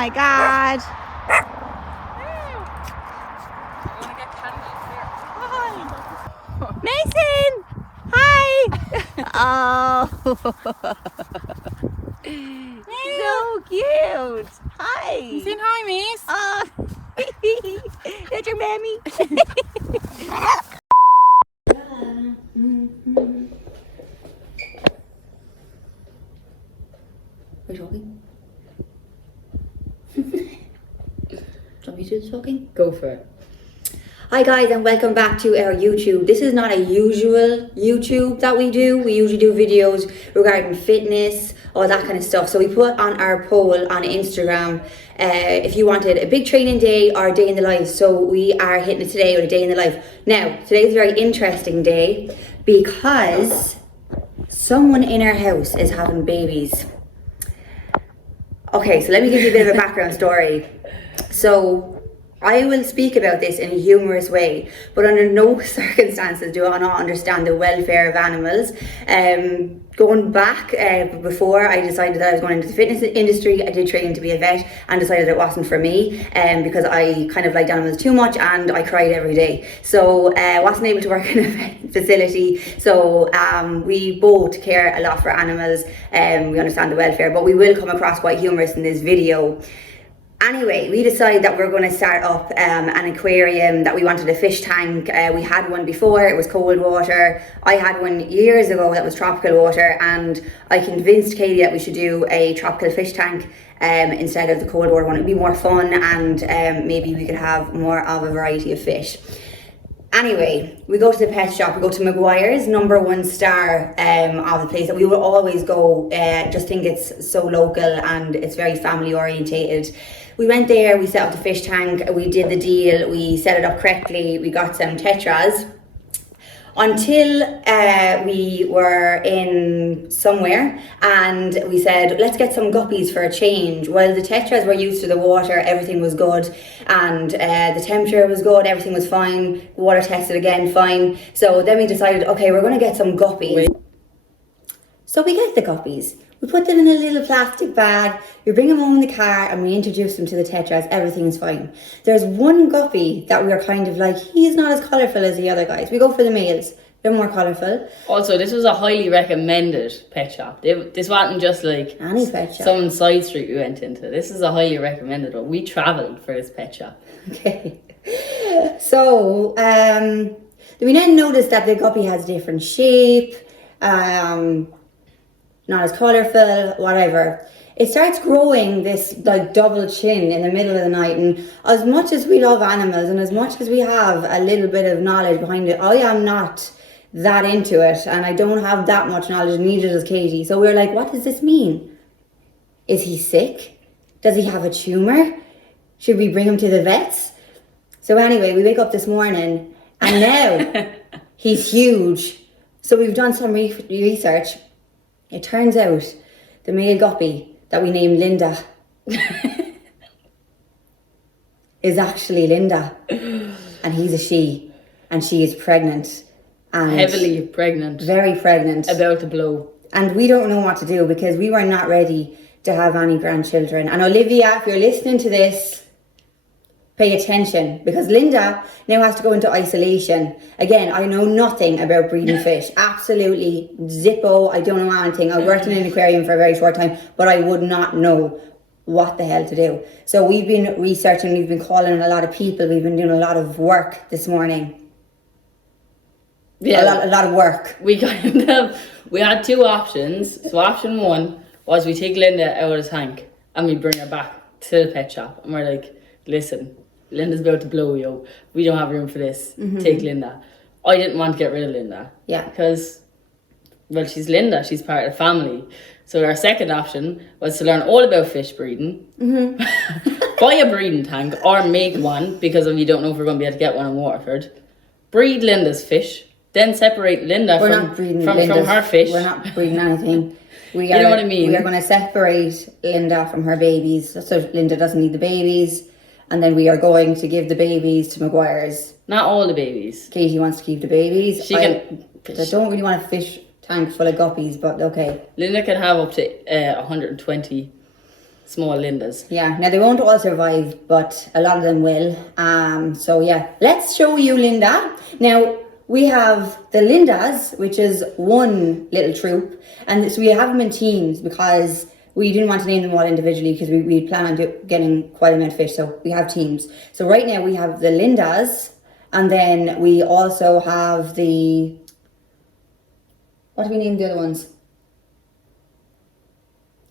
my God. Mason! Hi! Oh. So cute. Hi. You saying hi, Miss? Oh. That's your mammy. Are you talking? Do you want me to do the talking? Go for it. Hi guys, and welcome back to our YouTube. This is not a usual YouTube that we do. We usually do videos regarding fitness, all that kind of stuff. So we put on our poll on Instagram if you wanted a big training day or a day in the life. So we are hitting it today with a day in the life. Now, today's a very interesting day because someone in our house is having babies. Okay, so let me give you a bit of a background story. So I will speak about this in a humorous way, but under no circumstances do I not understand the welfare of animals. Going back before I decided that I was going into the fitness industry, I did train to be a vet and decided it wasn't for me because I kind of liked animals too much and I cried every day. So I wasn't able to work in a vet facility. So we both care a lot for animals and we understand the welfare, but we will come across quite humorous in this video. Anyway, we decided that we're going to start up an aquarium, that we wanted a fish tank. We had one before, it was cold water. I had one years ago that was tropical water, and I convinced Katie that we should do a tropical fish tank instead of the cold water one. It'd be more fun and maybe we could have more of a variety of fish. Anyway, we go to the pet shop, we go to Maguire's, #1 star of the place that we will always go. Just think it's so local and it's very family orientated. We went there, we set up the fish tank, we did the deal, we set it up correctly, we got some tetras. Until we were in somewhere and we said, let's get some guppies for a change. While the tetras were used to the water, everything was good and the temperature was good, everything was fine, water tested again, fine. So then we decided, okay, we're going to get some guppies. So we get the guppies. We put them in a little plastic bag, we bring them home in the car and we introduce them to the tetras, everything is fine. There's one guppy that we are kind of like, he's not as colourful as the other guys. We go for the males, they're more colourful. Also, this was a highly recommended pet shop. This wasn't just like any pet shop. Some side street we went into. This is a highly recommended one. We travelled for this pet shop. Okay. So, we then noticed that the guppy has different shape, not as colourful, whatever. It starts growing this like double chin in the middle of the night, and as much as we love animals and as much as we have a little bit of knowledge behind it, I am not that into it and I don't have that much knowledge, neither does Katie. So we're like, what does this mean? Is he sick? Does he have a tumour? Should we bring him to the vets? So anyway, we wake up this morning and now he's huge. So we've done some research. It turns out the male guppy that we named Linda is actually Linda, and he's a she, and she is pregnant. And heavily pregnant. Very pregnant. About to blow. And we don't know what to do because we were not ready to have any grandchildren. And Olivia, if you're listening to this, pay attention because Linda now has to go into isolation. Again, I know nothing about breeding fish. Absolutely zippo. I don't know anything. I worked in an aquarium for a very short time, but I would not know what the hell to do. So we've been researching, we've been calling a lot of people, we've been doing a lot of work this morning. Yeah, a lot of work. We had two options. So option one was we take Linda out of the tank and we bring her back to the pet shop. And we're like, listen, Linda's about to blow, yo. We don't have room for this. Mm-hmm. Take Linda. I didn't want to get rid of Linda. Yeah. Because, well, she's Linda. She's part of the family. So our second option was to learn all about fish breeding. Mm-hmm. Buy a breeding tank or make one because we don't know if we're going to be able to get one in Waterford. Breed Linda's fish. Then separate Linda from her fish. We're not breeding anything. You know what I mean? We are going to separate Linda from her babies so Linda doesn't need the babies. And then we are going to give the babies to Maguire's. Not all the babies. Katie wants to keep the babies. I don't really want a fish tank full of guppies, but okay. Linda can have up to 120 small Lindas. Yeah, now they won't all survive, but a lot of them will. So yeah, let's show you Linda. Now we have the Lindas, which is one little troop, and so we have them in teams because we didn't want to name them all individually because we plan on getting quite a amount of fish, so we have teams. So right now we have the Lindas, and then we also have the, what do we name the other ones?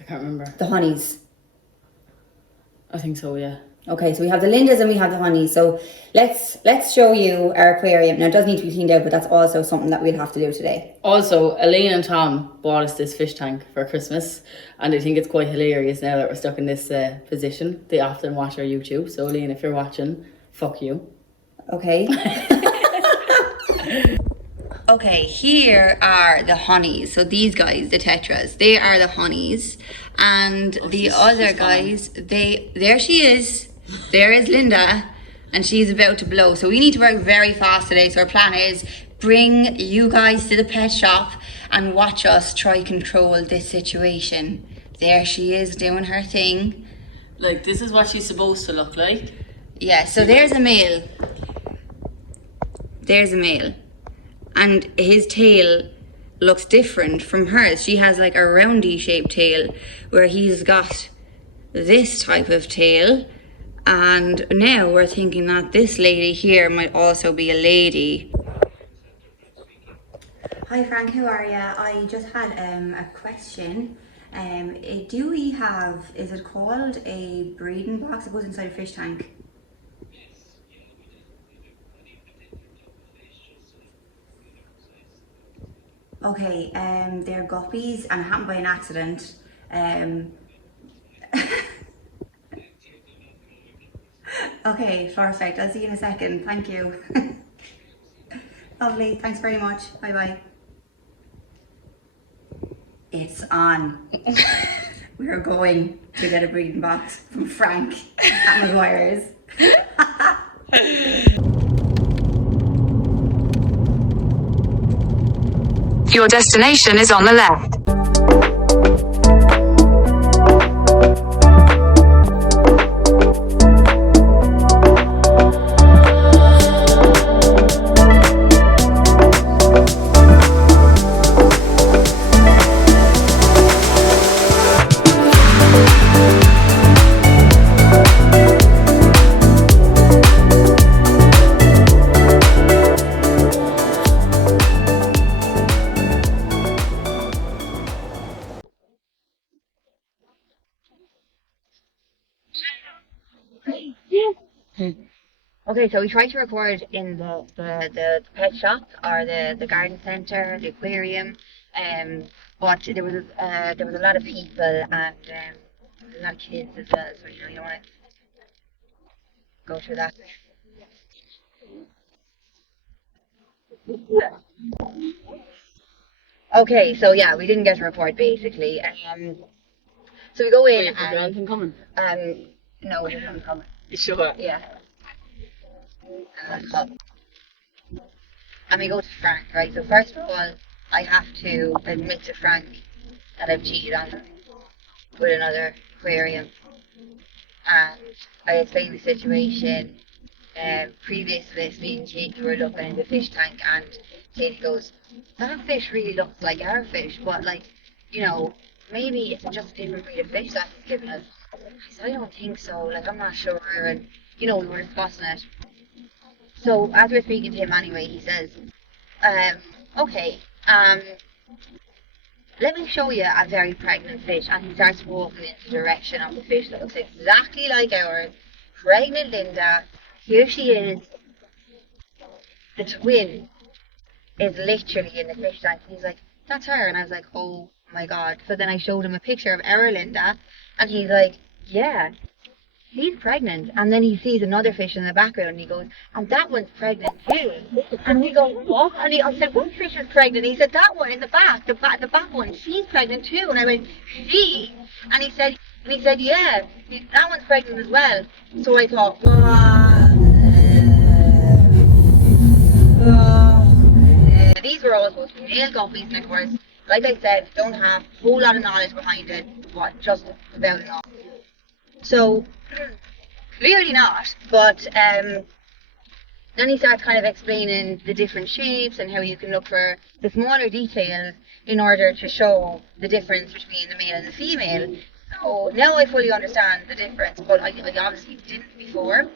I can't remember. The honeys. I think so, yeah. Okay, so we have the Lindas and we have the honeys. So let's show you our aquarium. Now it does need to be cleaned out, but that's also something that we'll have to do today. Also, Elaine and Tom bought us this fish tank for Christmas, and I think it's quite hilarious now that we're stuck in this position. They often watch our YouTube, so Elaine, if you're watching, fuck you. Okay. Okay, here are the honeys. So these guys, the tetras, they are the honeys. And the other guys, there she is. There is Linda, and she's about to blow. So we need to work very fast today. So our plan is bring you guys to the pet shop and watch us try control this situation. There she is doing her thing. Like, this is what she's supposed to look like. Yeah, so there's a male. There's a male. And his tail looks different from hers. She has like a roundy shaped tail, where he's got this type of tail. And now we're thinking that this lady here might also be a lady. Hi Frank, how are you? I just had a question. Do we have, is it called a breeding box that goes inside a fish tank? Okay, they're guppies and it happened by an accident. Okay, perfect. I'll see you in a second. Thank you. Lovely. Thanks very much. Bye bye. It's on. We're going to get a breeding box from Frank at McGuire's. Your destination is on the left. Okay, so we tried to record in the pet shop or the garden centre, the aquarium, but there was a lot of people and a lot of kids as well, so you don't want to go through that. Okay, so yeah, we didn't get a report basically. So we go in Wait, is there anything coming? no, there's nothing coming. You sure? Yeah. And we go to Frank, right? So first of all, I have to admit to Frank that I've cheated on him with another aquarium. And I explained the situation. Previous to this, me and Katie were looking in the fish tank, and Katie goes, "That fish really looks like our fish, but like, you know, maybe it's just a different breed of fish that's given us." I said, "I don't think so. Like, I'm not sure." And we were discussing it. So as we're speaking to him anyway, he says, "Okay, let me show you a very pregnant fish." And he starts walking in the direction of the fish that looks exactly like ours. Pregnant Linda. Here she is. The twin is literally in the fish tank. He's like, "That's her." And I was like, "Oh my God." So then I showed him a picture of our Linda, and he's like, "Yeah, she's pregnant." And then he sees another fish in the background, and he goes, "And that one's pregnant too." And we go, "What?" And I said, "What fish is pregnant?" He said, "That one in the back, the back one, she's pregnant too." And I went, "She?" And he said, "Yeah, that one's pregnant as well." So I thought, these were all supposed to be male guppies, and of course, like I said, don't have a whole lot of knowledge behind it, but just about enough. So, clearly not, but then he starts kind of explaining the different shapes and how you can look for the smaller details in order to show the difference between the male and the female. So now I fully understand the difference, but I obviously didn't before.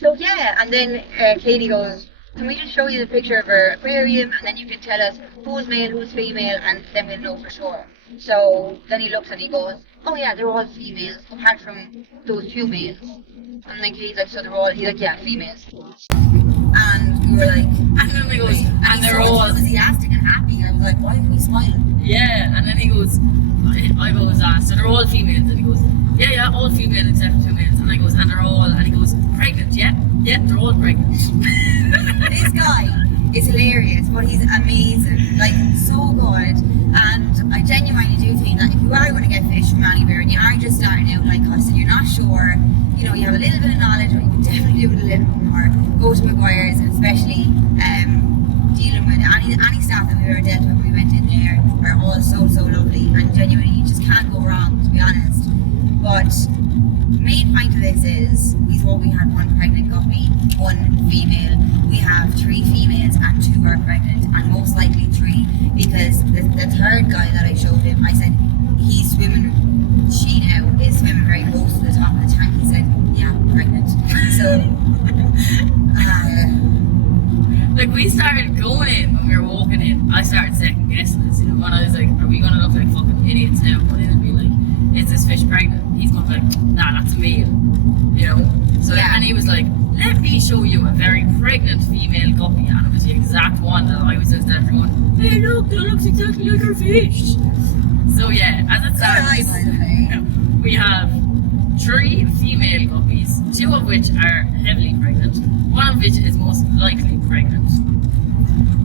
So yeah, and then Katie goes, can we just show you the picture of her aquarium, and then you can tell us who's male, who's female, and then we'll know for sure. So then he looks and he goes, oh yeah, they're all females, apart from those two males. And then Katie's like, so they're all, he's like, yeah, females. And we were like, And then he goes, and they're so all, enthusiastic and happy. I was like, why are we smiling? yeah, and then he goes, I goes, so they're all females, and he goes, yeah, all female except for 2 males, and I goes, and they're all, and he goes, pregnant, yeah, they're all pregnant. This guy is hilarious, but he's amazing, like so good. And I genuinely do think that if you are going to get fish from anywhere and you are just starting out like us and you're not sure, you know, you have a little bit of knowledge, or you can definitely do it a little bit more, go to McGuire's, and especially dealing with any staff that we were dealt with when we went in there are all so lovely, and genuinely you just can't go wrong, to be honest. But the main point of this is we thought we had 1 pregnant guppy, 1 female. We have 3 females and 2 are pregnant, and most likely 3, because the third guy that I showed him, I said he's swimming, she now is swimming very close to the top of the tank. He said, yeah, pregnant. So Like, we started going in when we were walking in. I started second guessing this, you know, and I was like, are we gonna look like fucking idiots now? But then it'd be like, is this fish pregnant? He's going to be like, nah, that's a male, you know? So Yeah. and he was like, let me show you a very pregnant female guppy, and it was the exact one that I was just everyone, hey look, that looks exactly like her fish. So yeah, as it stands, by the way. we have 3 female guppies, 2 of which are heavily pregnant, 1 of which is most likely pregnant.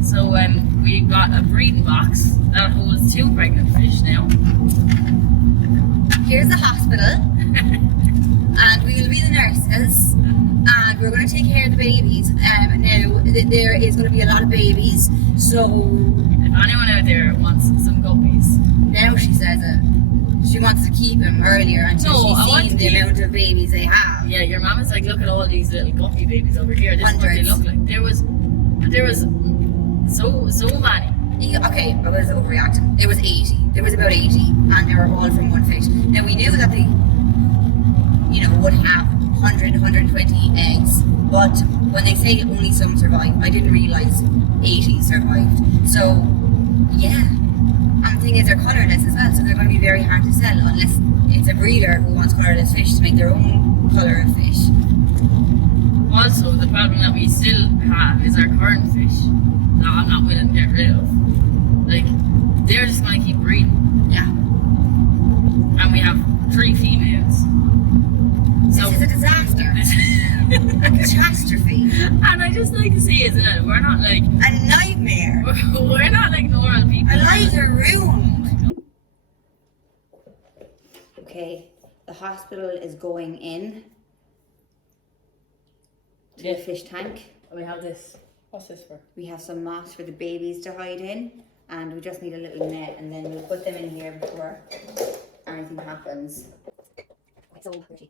So we've got a breeding box that holds 2 pregnant fish now. Here's the hospital, and we will be the nurses, and we're going to take care of the babies. Now there is going to be a lot of babies, so If anyone out there wants some guppies, now she says it. She wants to keep them earlier until No, I want she's to seen the keep- amount of babies they have. yeah, your mom is like, look at all these little guppy babies over here. This is what they Hundreds. look like. There was so many. Okay, I was overreacting. There was 80. There was about 80, and they were all from 1 fish. Now we knew that they, you know, would have 100, 120 eggs, but when they say only some survive, I didn't realise 80 survived. So, yeah. And the thing is, they're colourless as well, so they're going to be very hard to sell unless it's a breeder who wants colourless fish to make their own colour of fish. Also, the problem that we still have is our current fish that I'm not willing to get rid of. Like, they're just going to keep breeding. Yeah. And we have 3 females. So, This is a disaster. A catastrophe. and I just like to say as well, we're not like, A nightmare. we're not like normal people. Our lives are ruined. Okay, the hospital is going in to the fish tank. We have this. What's this for? We have some moss for the babies to hide in, and we just need a little net, and then we'll put them in here before anything happens. So, where is she?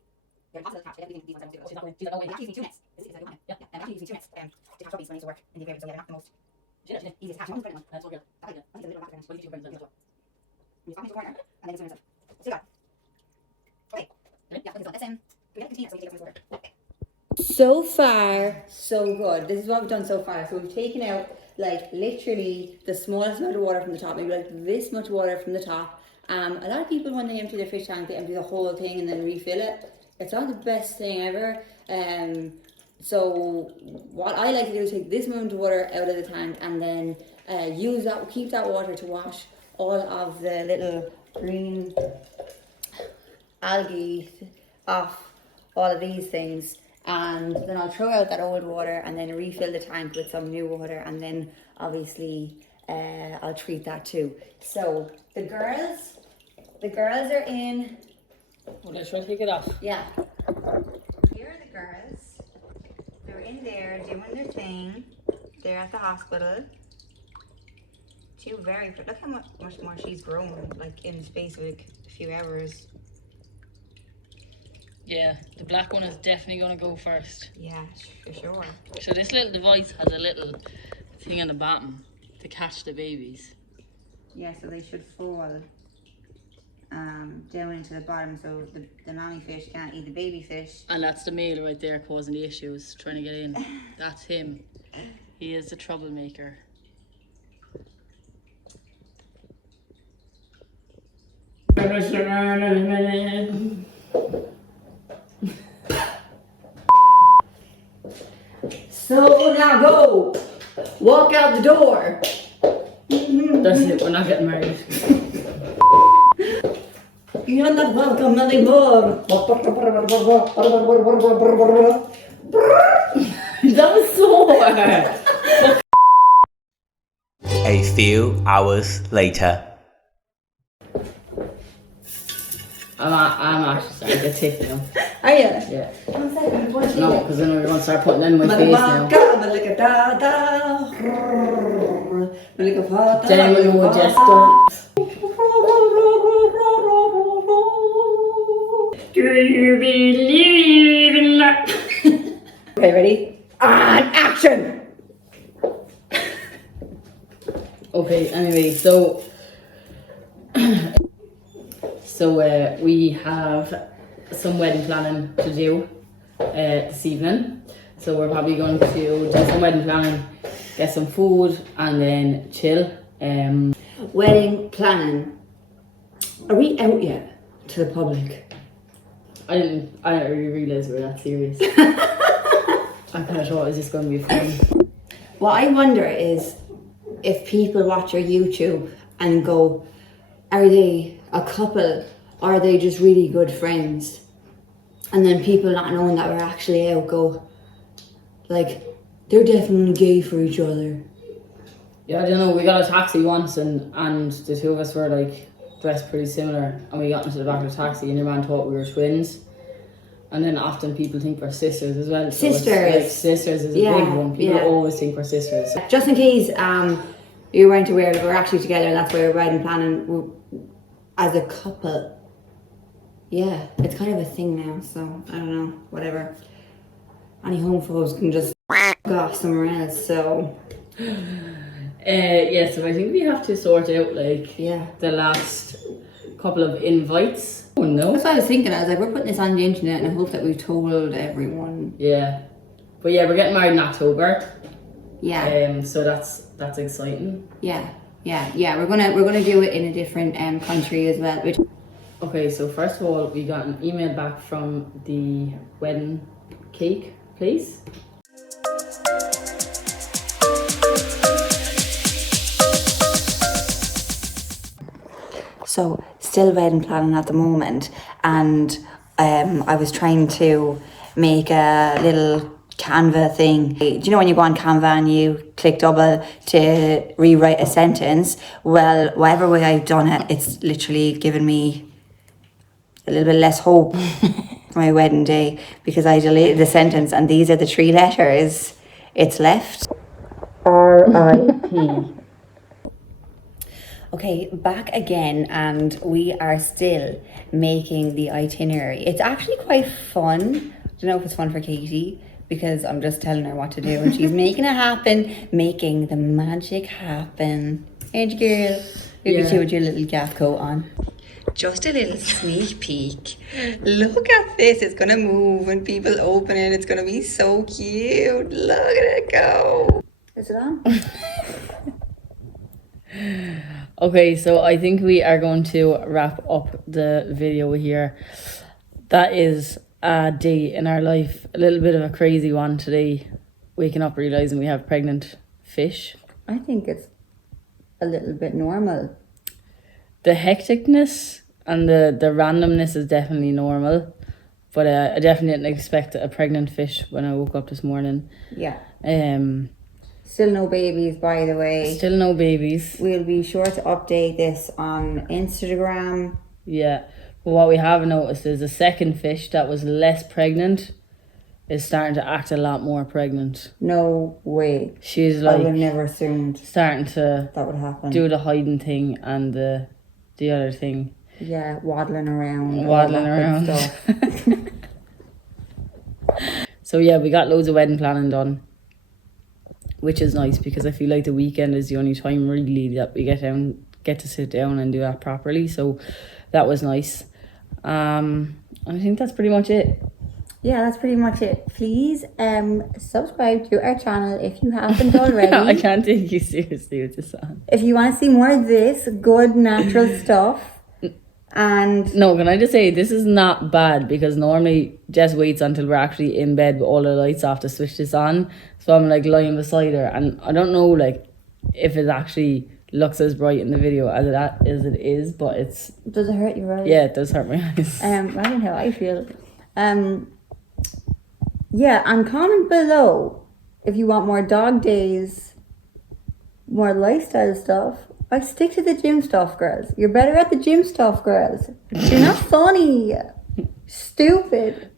They're in the hospital attached. These ones she's not going to. Actually, using 2 nets. This is like one. Yeah. And actually using 2 nets to catch puppies when I used to work in the aquarium, so yeah, they're not the most easiest to catch. One's a pregnant one. That's all good. That's good. I think a little back. What do you think? You just pop into the corner, and then it's yourself. Still got. Okay. Yeah, put this on. Let's we get 15 nets, so we take it from this order. So far, so good. This is what we've done so far. So we've taken out like literally the smallest amount of water from the top, maybe like this much water from the top. A lot of people, when they empty their fish tank, they empty the whole thing and then refill it. It's not the best thing ever. So what I like to do is take this amount of water out of the tank and then use that, keep that water to wash all of the little green algae off all of these things. And then I'll throw out that old water and then refill the tank with some new water, and then obviously I'll treat that too. So the girls are in. Well, let's try to take it off. Yeah. Here are the girls. They're in there doing their thing. They're at the hospital. 2 very, look how much more she's grown, like in the space of like a few hours. Yeah, the black one is definitely going to go first. Yeah, for sure. So this little device has a little thing on the bottom to catch the babies. Yeah, so they should fall down into the bottom so the mommy fish can't eat the baby fish. And that's the male right there causing the issues, trying to get in. That's him. He is the troublemaker. So now go! Walk out the door! That's it, we're not getting married. You're not welcome anymore! That was so hard. A few hours later. I'm actually starting to get ticked now. Are you? Yeah. 1 second, I want to No, because I know you're going to start putting them in my face now. Then we will just do you believe in that? Okay, ready? And action! Okay, anyway, so we have some wedding planning to do this evening. So we're probably going to do some wedding planning, get some food, and then chill. Wedding planning. Are we out yet to the public? I didn't really realise we were that serious. I kind of thought it was just going to be fun. What I wonder is if people watch your YouTube and go, are they a couple or are they just really good friends? And then people not knowing that we're actually out go, like, they're definitely gay for each other. Yeah, I don't know, we got a taxi once and the two of us were like dressed pretty similar, and we got into the back of the taxi and your man thought we were twins. And then often people think we're sisters as well. So Sisters. it's like sisters is a big one. People always think we're sisters. Just in case you weren't aware that we're actually together, and that's why we're wedding planning as a couple. Yeah, it's kind of a thing now, so I don't know, whatever. Any homophobes can just go off somewhere else, so. Yeah, so I think we have to sort out like the last couple of invites. Oh no. That's what I was thinking. I was like, we're putting this on the internet and I hope that we've told everyone. Yeah. But yeah, we're getting married in October. Yeah. So that's exciting. Yeah. We're gonna do it in a different country as well. Okay, so first of all, we got an email back from the wedding cake place. So still wedding planning at the moment, and I was trying to make a little Canva thing. Do you know when you go on Canva and you click double to rewrite a sentence? Well, whatever way I've done it, it's literally given me a little bit less hope for my wedding day, because I deleted the sentence and these are the 3 letters it's left. R.I.P. Okay, back again, and we are still making the itinerary. It's actually quite fun. I don't know if it's fun for Katie, because I'm just telling her what to do and she's making it happen, making the magic happen. Ain't you, girl? Look at you with your little gaff coat on. Just a little sneak peek. Look at this. It's gonna move when people open it. It's gonna be so cute. Look at it go. Is it on? Okay, so I think we are going to wrap up the video here. That is a day in our life, a little bit of a crazy one today. Waking up realising we have pregnant fish. I think it's a little bit normal. The hecticness and the randomness is definitely normal, but I definitely didn't expect a pregnant fish when I woke up this morning. Yeah. Still no babies, by the way. Still no babies. We'll be sure to update this on Instagram. Yeah, but what we have noticed is the second fish that was less pregnant is starting to act a lot more pregnant. No way. She's like, I would have never assumed starting to that would happen. Do the hiding thing and the other thing. Yeah, waddling around. Waddling around. Stuff. So yeah, we got loads of wedding planning done, which is nice because I feel like the weekend is the only time really that we get to sit down and do that properly. So that was nice. I think that's pretty much it. Yeah, that's pretty much it. Please subscribe to our channel if you haven't already. I can't take you seriously with this song. If you want to see more of this good natural stuff. And no, can I just say this is not bad because normally Jess waits until we're actually in bed with all the lights off to switch this on. So I'm like lying beside her, and I don't know like if it actually looks as bright in the video as it is, but it's. Does it hurt your eyes? Yeah, it does hurt my eyes. Imagine how I feel. Yeah, and comment below if you want more dog days, more lifestyle stuff. I stick to the gym stuff, girls. You're better at the gym stuff, girls. You're not funny. Stupid.